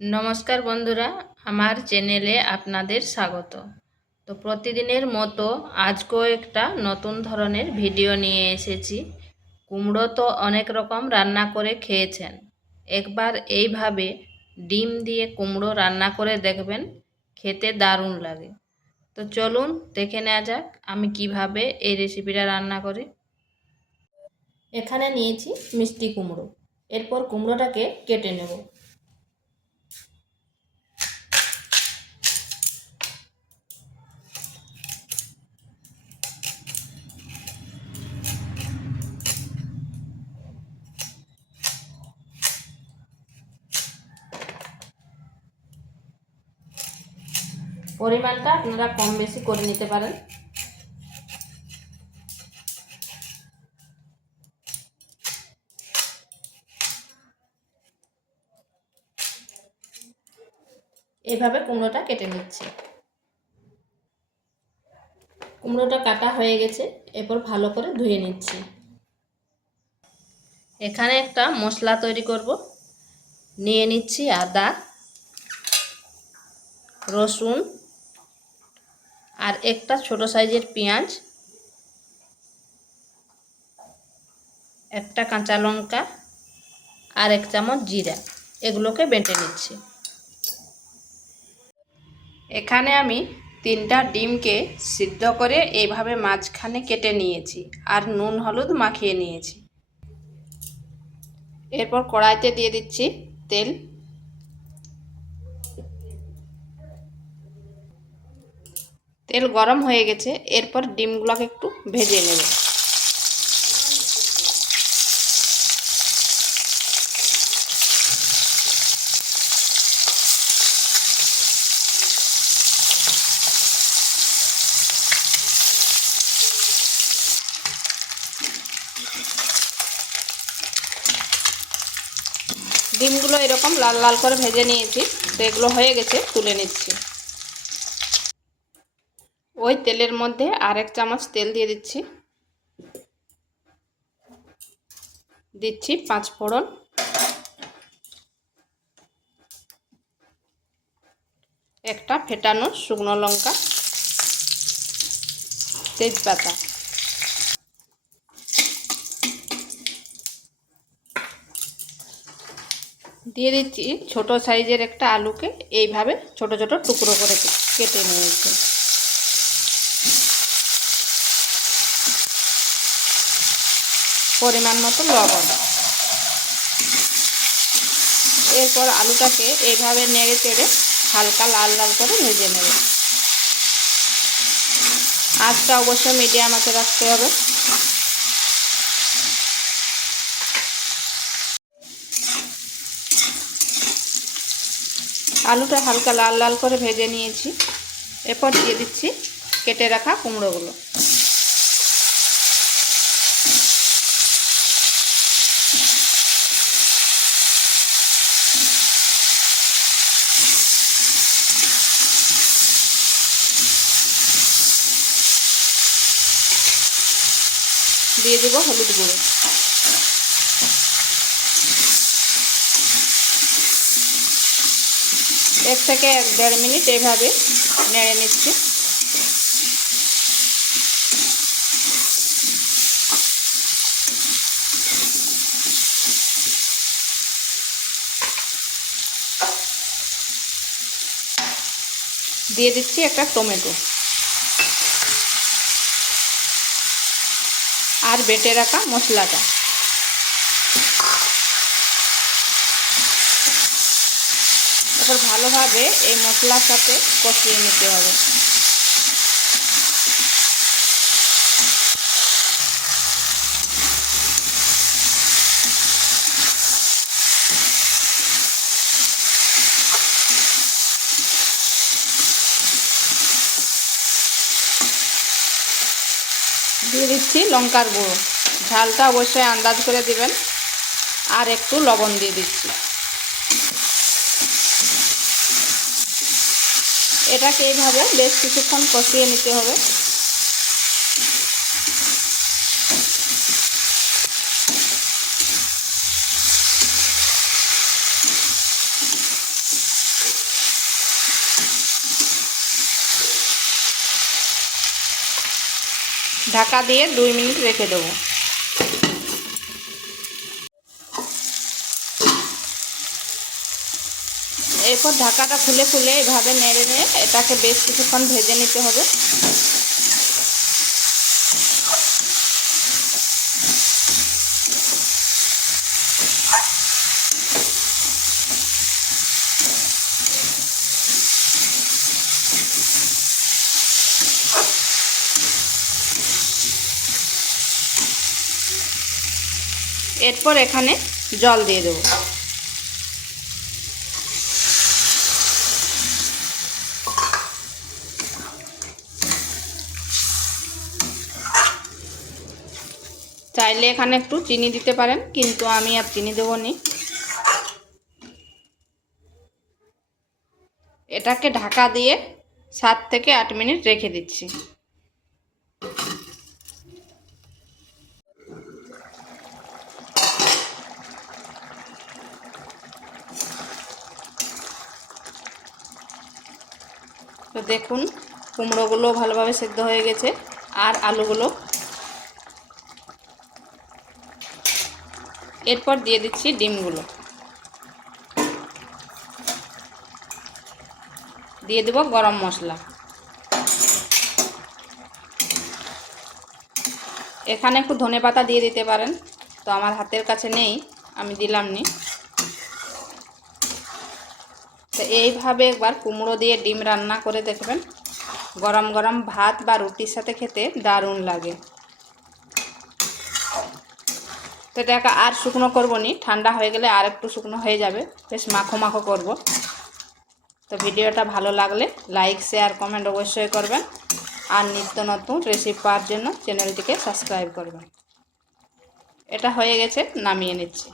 নমস্কার বন্ধুরা, আমার চ্যানেলে আপনাদের স্বাগত। তো প্রতিদিনের মতো আজকেও একটা নতুন ধরনের ভিডিও নিয়ে এসেছি। কুমড়ো তো অনেক রকম রান্না করে খেয়েছেন, একবার এইভাবে ডিম দিয়ে কুমড়ো রান্না করে দেখবেন, খেতে দারুণ লাগে। তো চলুন দেখে নেওয়া যাক আমি কিভাবে এই রেসিপিটা রান্না করি। এখানে নিয়েছি মিষ্টি কুমড়ো, এরপর কুমড়োটাকে কেটে নেব। পরিমাণটা আপনারা কম বেশি করে নিতে পারেন। এভাবে কুমড়োটা কেটে নিচ্ছি। কুমড়োটা কাটা হয়ে গেছে, এরপর ভালো করে ধুয়ে নিচ্ছি। এখানে একটা মশলা তৈরি করব। নিয়ে নিচ্ছি আদা, রসুন আর একটা ছোট সাইজের পেঁয়াজ, একটা কাঁচা লঙ্কা আর 1 চামচ জিরা। এগুলোকে বেটে নিচ্ছি। এখানে আমি 3টা ডিমকে সিদ্ধ করে এইভাবে মাঝখানে কেটে নিয়েছি আর নুন হলুদ মাখিয়ে নিয়েছি। এরপর কড়াইতে দিয়ে দিচ্ছি তেল। তেল গরম হয়ে গেছে, এরপর ডিমগুলোকে একটু ভেজে নেব। ডিমগুলো এরকম লাল লাল করে ভেজে নিয়েছি, তো এগুলো হয়ে গেছে, তুলে নিচ্ছি। ওই তেলের মধ্যে আর 1 চামচ তেল দিয়ে দিচ্ছি। দিচ্ছি 5 ফোড়ন, একটা ফেটানো শুকনো লঙ্কা, তেজপাতা। দিয়ে দিচ্ছি ছোট সাইজের একটা আলুকে এইভাবে ছোট ছোট টুকরো করে কেটে নিয়েছি। পরিমাণ মতো লবণ। এরপর আলুটাকে এইভাবে নেড়ে চেড়ে হালকা লাল লাল করে ভেজে নেব। আঁচটা অবশ্যই মিডিয়াম আঁচে রাখতে হবে। আলুটা হালকা লাল লাল করে ভেজে নিয়েছি। এরপর দিয়ে দিচ্ছি কেটে রাখা কুমড়োগুলো। দিয়ে দেব হলুদ গুঁড়ো। 1 থেকে 1.5 মিনিট এইভাবে নেড়ে নিচ্ছি। দিয়ে দিচ্ছি একটা টমেটো আর বেটে রাখা মশলাটা। এরপর ভালোভাবে এই মশলার সাথে কষিয়ে নিতে হবে। দিয়ে দিচ্ছি লঙ্কার গুঁড়ো। ঝালটা অবশ্যই আন্দাজ করে দিবেন। আর একটু লবণ দিয়ে দিচ্ছি। এটাকে এইভাবে বেশ কিছুক্ষণ কষিয়ে নিতে হবে। ঢাকা দিয়ে 2 মিনিট রেখে দেবো। এরপর ঢাকাটা খুলে এইভাবে নেড়ে এটাকে বেশ কিছুক্ষণ ভেজে নিতে হবে। এরপর এখানে জল দিয়ে দেবো। চাইলে এখানে একটু চিনি দিতে পারেন, কিন্তু আমি আর চিনি দেবো না। এটাকে ঢাকা দিয়ে 7 থেকে 8 মিনিট রেখে দিচ্ছি। তো দেখুন কুমড়োগুলো ভালোভাবে সেদ্ধ হয়ে গেছে, আর আলুগুলো। এরপর দিয়ে দিচ্ছি ডিমগুলো, দিয়ে দেব গরম মশলা। এখানে একটু ধনেপাতা দিয়ে দিতে পারেন, তো আমার হাতের কাছে নেই, আমি দিলাম নি। তো এইভাবে একবার কুমড়ো দিয়ে ডিম রান্না করে দেখবেন, গরম গরম ভাত বা রুটির সাথে খেতে দারুণ লাগে। তো এটাকে আর শুকনো করবো নি, ঠান্ডা হয়ে গেলে আর একটু শুকনো হয়ে যাবে, বেশ মাখো মাখো করব। তো ভিডিওটা ভালো লাগলে লাইক শেয়ার কমেন্ট অবশ্যই করবেন, আর নিত্য নতুন রেসিপি পাওয়ার জন্য চ্যানেলটিকে সাবস্ক্রাইব করবেন। এটা হয়ে গেছে, নামিয়ে নিচ্ছি।